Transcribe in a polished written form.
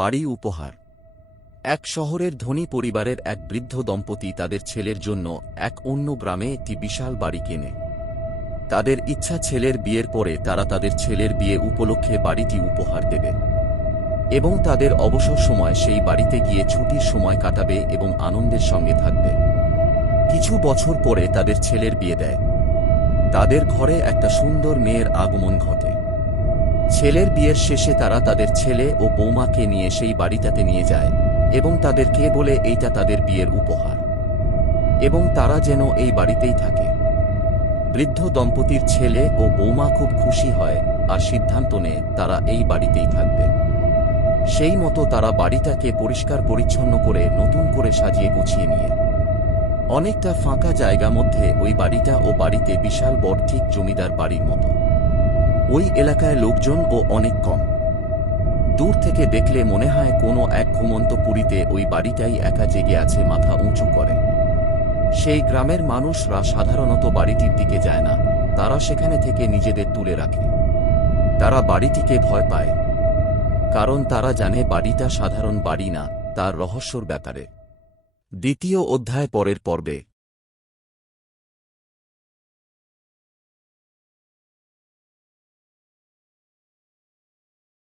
বাড়ি উপহার। এক শহরের ধনী পরিবারের এক বৃদ্ধ দম্পতি তাদের ছেলের জন্য এক অন্য গ্রামে একটি বিশাল বাড়ি কেনে। তাদের ইচ্ছা ছেলের বিয়ের পরে তারা তাদের ছেলের বিয়ে উপলক্ষে বাড়িটি উপহার দেবে এবং তাদের অবসর সময় সেই বাড়িতে গিয়ে ছুটির সময় কাটাবে এবং আনন্দের সঙ্গে থাকবে। কিছু বছর পরে তাদের ছেলের বিয়ে দেয়। তাদের ঘরে একটা সুন্দর মেয়ের আগমন ঘটে। ছেলের বিয়ের শেষে তারা তাদের ছেলে ও বৌমাকে নিয়ে সেই বাড়িটাতে নিয়ে যায় এবং তাদেরকে বলে এইটা তাদের বিয়ের উপহার এবং তারা যেন এই বাড়িতেই থাকে। বৃদ্ধ দম্পতির ছেলে ও বৌমা খুব খুশি হয় আর সিদ্ধান্ত নেয় তারা এই বাড়িতেই থাকবে। সেই মতো তারা বাড়িটাকে পরিষ্কার পরিচ্ছন্ন করে নতুন করে সাজিয়ে গুছিয়ে নিয়ে অনেকটা ফাঁকা জায়গা মধ্যে ওই বাড়িটা ও বাড়িতে বিশাল বড় ঠিক জমিদার বাড়ির মতো। ওই এলাকায় লোকজন ও অনেক কম। দূর থেকে দেখলে মনে হয় কোনো এক ঘুমন্ত পুরীতে ওই বাড়িটাই একা জেগে আছে মাথা উঁচু করে। সেই গ্রামের মানুষরা সাধারণত বাড়িটির দিকে যায় না, তারা সেখানে থেকে নিজেদের তুলে রাখে। তারা বাড়িটিকে ভয় পায়, কারণ তারা জানে বাড়িটা সাধারণ বাড়ি না, তার রহস্যর ব্যাপারে। দ্বিতীয় অধ্যায় পরের পর্বে।